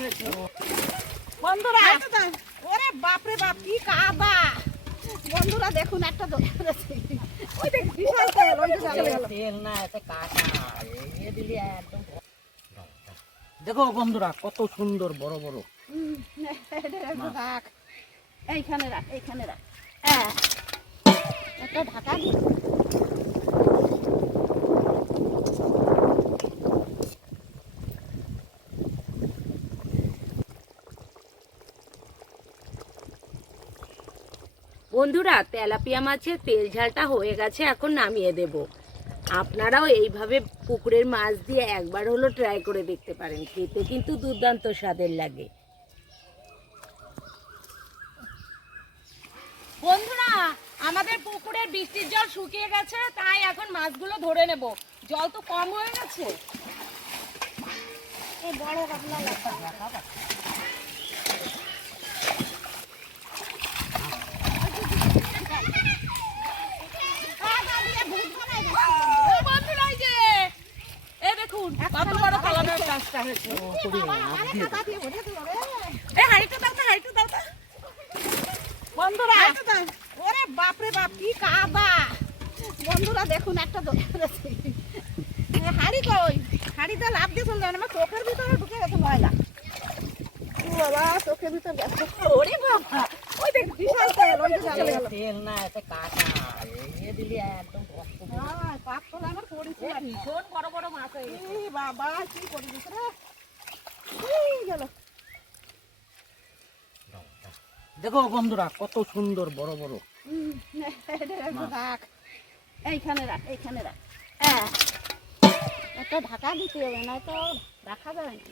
হয়েছে। বন্ধুরা ওরে বাপরে বাপ কি কাদা। বন্ধুরা দেখুন একটা ধরে ওই দেখ বিশাল তেল ওই যে চলে গেল। তেল না এতে কাটা এ দিলি একদম দেখো বন্ধুরা কত সুন্দর বড় বড়। এইখানে রাখ এইখানে রাখ। হ্যাঁ। একটা ঢাকা বন্ধুরা, তেলাপিয়া মাছের তেল ঝালটা হয়ে গেছে, এখন নামিয়ে দেব। আপনারাও এইভাবে পুকুরের মাছ দিয়ে একবার হলো ট্রাই করে দেখতে পারেন, খেতে কিন্তু দুর্দান্ত স্বাদের লাগে। বন্ধুরা, আমাদের পুকুরের বৃষ্টির জল শুকিয়ে গেছে, তাই এখন মাছগুলো ধরে নেব। জল তো কম হয়ে গেছে। বড় কাতলা লাগবে এই বন্ধুরা এই যে এই দেখুন কত বড় কালারের মাছটা হয়েছে এই হাইটটা দাও তো হাইটটা দাও তো বন্ধুরা ওরে বাপরে বাপ কি কাদা। বন্ধুরা দেখুন একটা ফেলেছি এ, হাড়ি কই? হাড়িতে লাভ দিয়ে চলে আমার চোখের ভিতরে ঢুকে গেছে ময়লা। বাবা চোখের ভিতরে গেছে ওরে বাবা। ওই দেখ বিশাল তেল ওই যে তেল না কাটা। এ দিলি একদম হ্যাঁ পাপ করে আমার পড়েছে। আর ভীষণ বড় বড় মাছ বাবা কি করি দিছে রে? গেল। দেখো বন্ধুরা কত সুন্দর বড় বড়। রাখ। এইখানে রাখ এইখানে রাখ। হ্যাঁ। একটা ঢাকা দিতে হবে না তো রাখা যাবে না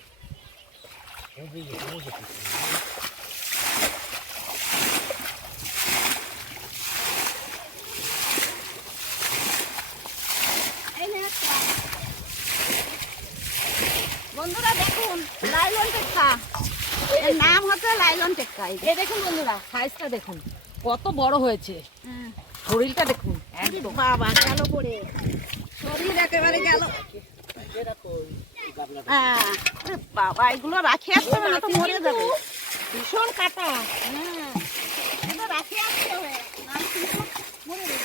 এই নে একটা। বন্ধুরা দেখুন লাইলন টেক্কা এর নাম হচ্ছে লাইলন টেক্কা দেখুন বন্ধুরা সাইজটা দেখুন। কত বড় হয়েছে। হ্যাঁ। শরীরটা দেখুন। বাবা গেল পড়ে। শরীর একেবারে গেল। হ্যাঁ, বাবা এগুলো রাখে আসতে না তো মরে যাবে। ভীষণ কাটা। হ্যাঁ এটা রাখে আসতে হবে না কিন্তু মরে যাবে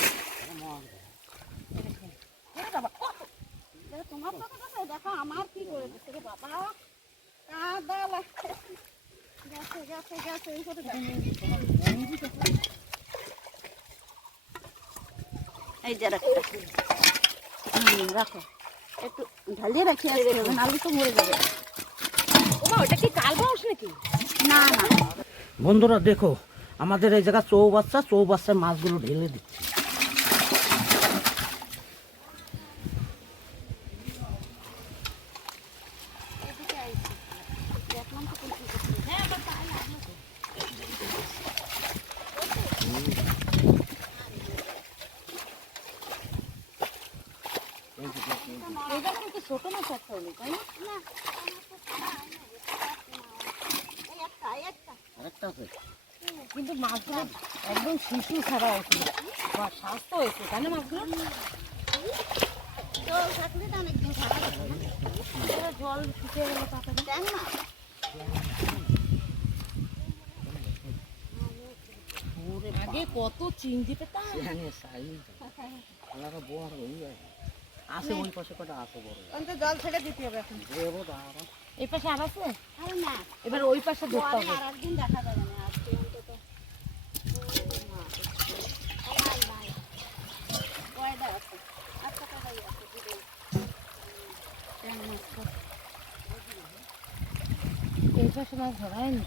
এ বাবা, ওহ! এ তোমার তো কথা নয়, দেখো আমার কি করে দিচ্ছে রে বাবা কাদা লাগছে গেছে গেছে গেছে এই করে গেছে। এই যে রাখো রাখো। একটু ঢালিয়ে রাখি নাহলে তো মরে যাবে। ওমা ওটা কি কাল বাউস নাকি? না না। বন্ধুরা দেখো আমাদের এই জায়গা চৌবাচ্চা চৌবাচ্চায় মাছগুলো ঢেলে দিচ্ছে এটা কিন্তু ছোট মাছ একটা হলো তাই না আরেকটা আছে কিন্তু মাছগুলো একদম শিশু ছাড়া হয়েছে বা স্বাস্থ্য হয়েছে তাই না মাছগুলো জল শুকিয়ে গেল আগে কত চিংড়ি পেতাম। হয়ে ওই পাশে কটা আছে বড়। জল ছেড়ে দিতে হবে এখন। দেবো দাঁড়া এই পাশে আর আছে? আরে না। এবার ওই পাশে ধরতে পরে হবে। আর একদিন দেখা যাবে না। আজকে এই পাশে মাছ ধরা হয়নি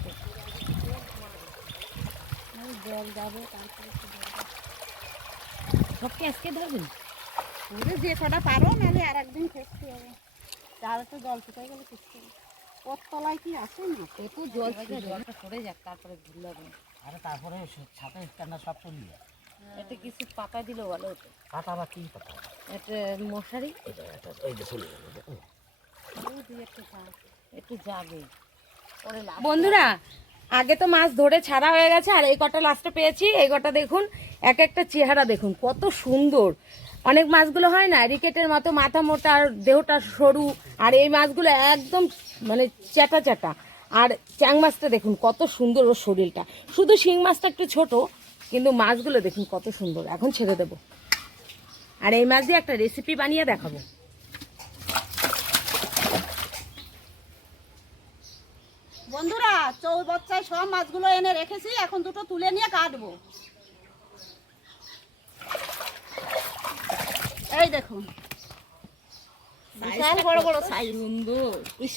জল যাবে তারপরে সব কি আজকে ধরবেন ওরে যে কটা পারো নাহলে আর একদিন খুঁজতে হবে। তাহলে তো জল শুকাই গেলে হবে। ওর তলায় কি আছে না? জল জলটা সরে যাক তারপরে ঘুরলে হবে। আরে তারপরে ছাতা স্ট্যান্ডার সব চলে যায়। এটা কিছু পাতা দিলে ভালো হতো। পাতা বা কি পাতা? একটা মশারি? এই যে চলে যাবে গাছ, একটু যাবে বন্ধুরা, আগে তো মাছ ধরে ছাড়া হয়ে গেছে, আর এই কটা লাস্টে পেয়েছি। এই কটা দেখুন, এক একটা চেহারা দেখুন, কত সুন্দর। অনেক মাছগুলো হয় না রিকেটের মতো, মাথা মোটা দেহটা সরু, আর এই মাছগুলো একদম মানে চ্যাটা চ্যাটা। আর চ্যাং মাছটা দেখুন, কত সুন্দর ওর শরীরটা। শুধু শিং মাছটা একটু ছোট, কিন্তু মাছগুলো দেখুন কত সুন্দর। এখন ছেড়ে দেবো। আর এই মাছ দিয়ে একটা রেসিপি বানিয়ে দেখাবো। বন্ধুরা চৌ বচ্চায় সব মাছগুলো এনে রেখেছি, এখন দুটো তুলে নিয়ে কাটবো। এই দেখুন। বিশাল বড় বড় সাইজ সুন্দর ইস,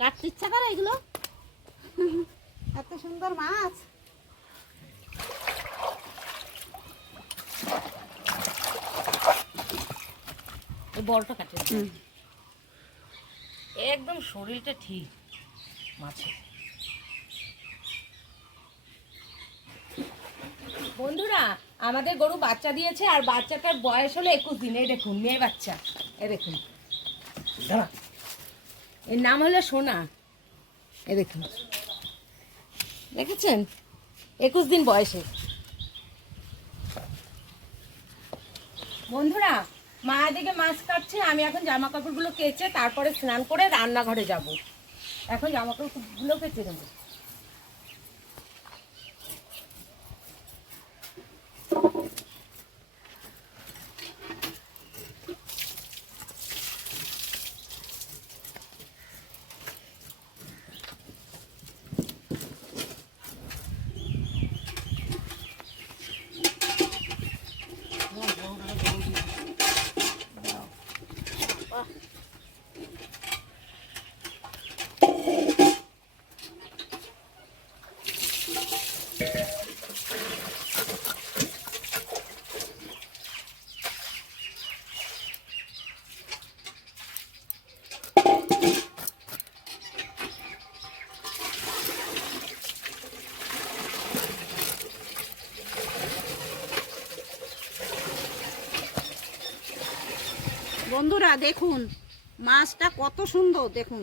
কাটতে ইচ্ছা করে এগুলো। এত সুন্দর মাছ। বড়টা কাটে। একদম শরীরটা ঠিক। মাছের বন্ধুরা আমাদের গরু বাচ্চা দিয়েছে আর বাচ্চাটার বয়স হলো একুশ দিন। এই দেখুন মেয়ে বাচ্চা। এই দেখুন। দাঁড়া। এর নাম হলো সোনা। এই দেখুন। দেখেছেন? একুশ দিন বয়সে। বন্ধুরা মা এদিকে মাছ কাটছে আমি এখন জামা কাপড়গুলো কেচে তারপরে স্নান করে রান্নাঘরে যাব। এখন জামা কাপড়গুলো চেনে নেব বন্ধুরা দেখুন, মাছটা কত সুন্দর, দেখুন।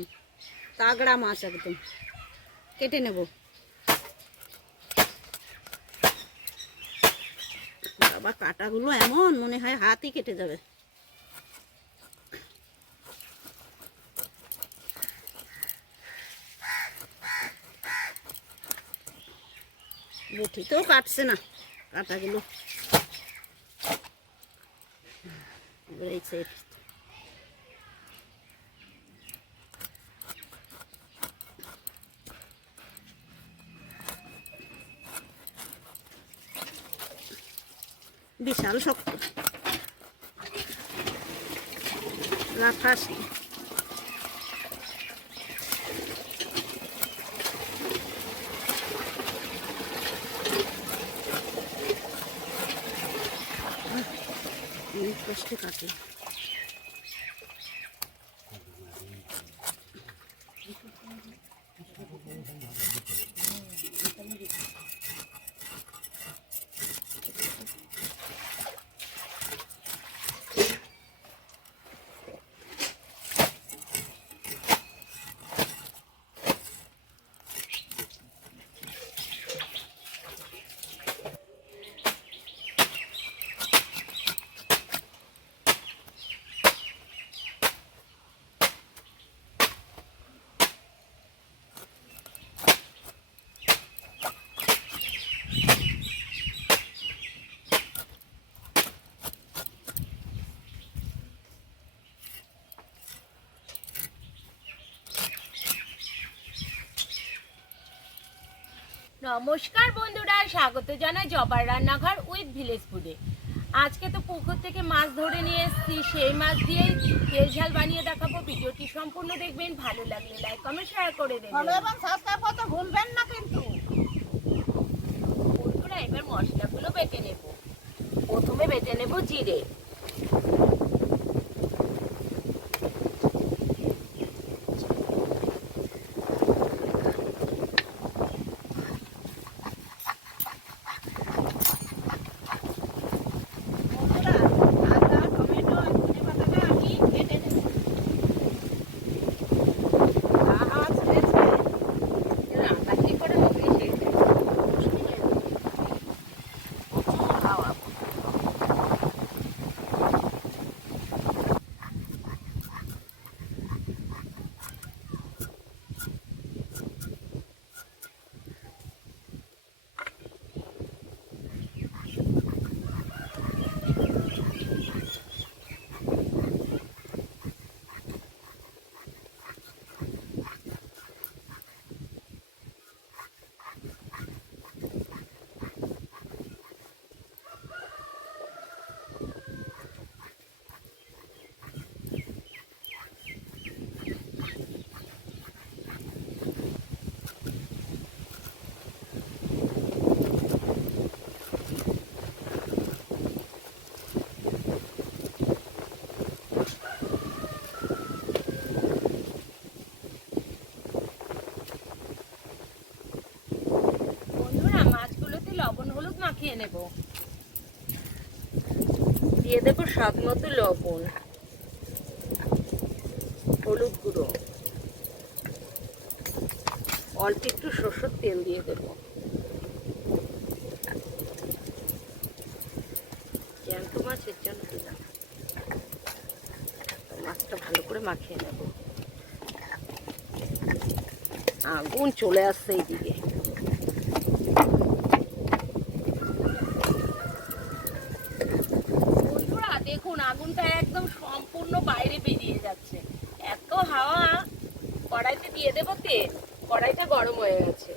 তাগড়া মাছ একদম। কেটে নেব। বাবা, কাটাগুলো এমন, মনে হয় হাতই কেটে যাবে। বটিতেও কাটছে না কাটাগুলো। সাইড বিশাল শক্ত। লাফাস অনেক কষ্ট কাটে নমস্কার বন্ধুরা স্বাগত জানাই জবার রান্নাঘর উইথ ভিলেজ ফুডে। আজকে তো পুকুর থেকে মাছ ধরে নিয়ে এসেছি সেই মাছ দিয়েই তেল ঝাল বানিয়ে দেখাবো। ভিডিওটি সম্পূর্ণ দেখবেন ভালো লাগলে লাইক কমেন্ট শেয়ার করে দেবেন। এবং সাবস্ক্রাইব করতে ভুলবেন না কিন্তু। বন্ধুরা এবার মশলাগুলো বেটে নেব। প্রথমে বেটে নেব জিরে বন্ধুরা আদা টমেটো আর ধনে পাতাটা আমি কেটে নেব আজ হয়েছে রান্না কি করে হবে সেটাই খাওয়া নেব। দিয়ে দেবো স্বাদ মতো লবণ, হলুদ গুঁড়ো। অল্প একটু সর্ষের তেল দিয়ে দেবো। জ্যান্ত মাছের জন্য দিলাম মাছটা ভালো করে মাখিয়ে নেব। আগুন চলে আসছে এইদিকে বন্ধুরা দেখুন আগুনটা একদম সম্পূর্ণ বাইরে বেরিয়ে যাচ্ছে এত হাওয়া কড়াইতে দিয়ে দেবো তেল। কড়াইটা গরম হয়ে গেছে।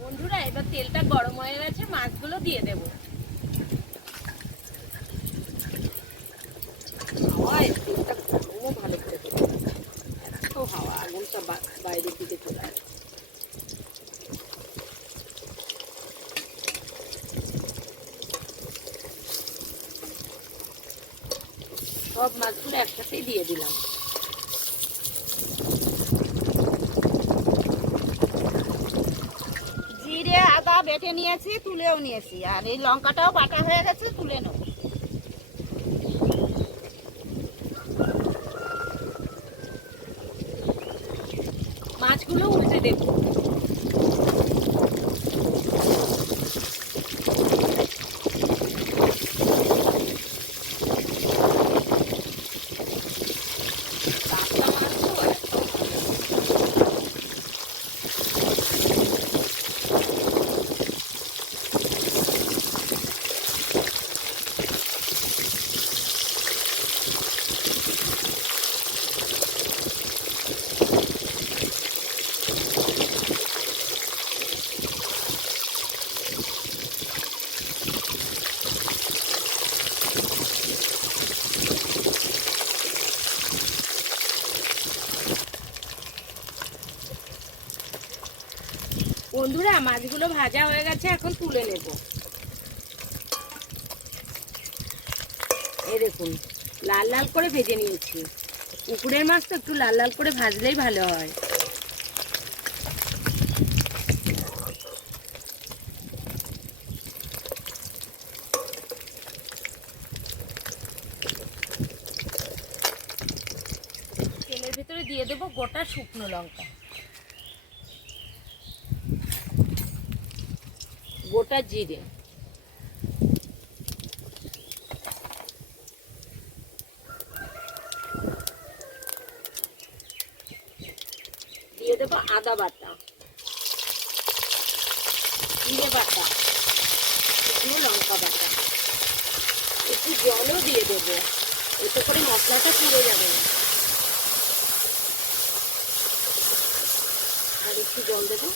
বন্ধুরা, এবার তেলটা গরম হয়ে গেছে, মাছগুলো দিয়ে দেব। হাওয়ায় তেলটা ভালো এত হাওয়া সব মাছগুলো একসাথেই দিয়ে দিলাম জিরে বেটে নিয়েছি, তুলেও নিয়েছি। আর এই লঙ্কাটাও বাটা হয়ে গেছে, তুলে নেব। মাছগুলো উল্টে দেব। মাছগুলো ভাজা হয়ে গেছে, এখন তুলে নেব। এই দেখুন, লাল লাল করে ভেজে নিয়েছি। পুকুরের মাছ তো একটু লাল লাল করে ভাজলেই ভালো হয়। তেলের ভিতরে দিয়ে দেবো গোটা শুকনো লঙ্কা। গোটা জিরে। দিয়ে দেবো আদা বাটা। জিরে বাটা। শুকনো লঙ্কা বাটা। একটু জলও দিয়ে দেবো। এতে করে মশলাটা পুড়ে যাবে। আর একটু জল দেবো।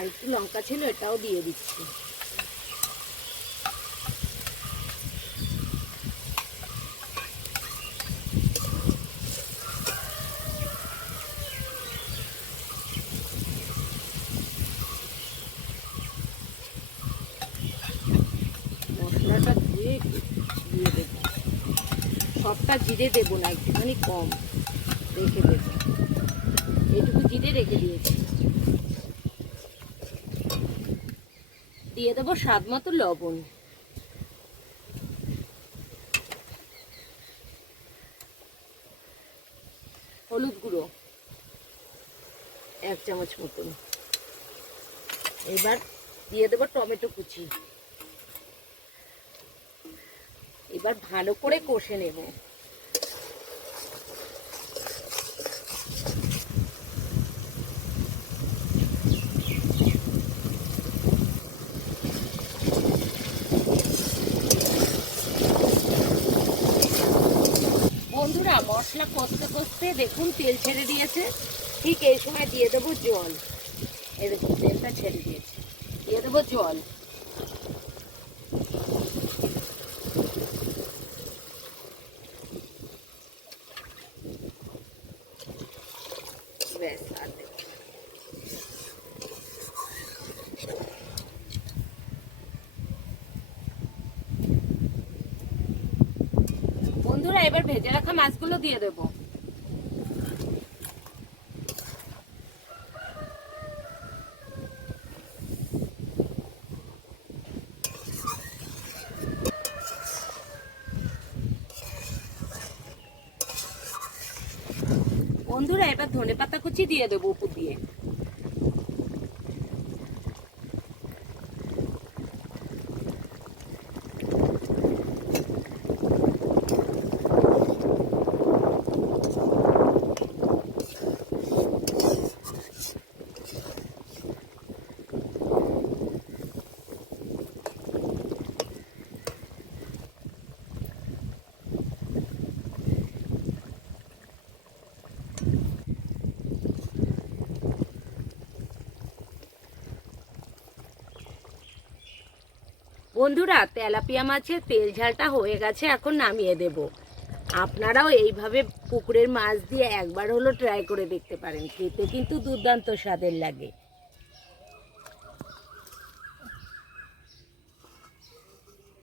আর একটু লঙ্কা ছিল, এটাও দিয়ে দিচ্ছি। মশলাটা ধুয়ে সবটা জিরে দেবো না, একটুখানি কম রেখে দেবো। এইটুকু জিরে রেখে দিয়েছি। দিয়ে দেবো স্বাদ মতো লবণ। হলুদ গুঁড়ো, এক চামচ মতন। এবার দিয়ে দেবো টমেটো কুচি। এবার ভালো করে কষে নেব বন্ধুরা মশলা কষতে কষতে, দেখুন, তেল ছেড়ে দিয়েছে। ঠিক এই সময় দিয়ে দেবো জল। এ দেখুন, তেলটা ছেড়ে দিয়েছে। দিয়ে দেবো জল। দিয়ে দেব। বন্ধুরা এবার ধনে পাতা কুচি দিয়ে দেবো উপর দিয়ে। বন্ধুরা, তেলাপিয়া মাছের তেল ঝালটা হয়ে গেছে, এখন নামিয়ে দেব। আপনারাও এইভাবে পুকুরের মাছ দিয়ে একবার হলো ট্রাই করে দেখতে পারেন। খেতে কিন্তু দুর্দান্ত স্বাদের লাগে।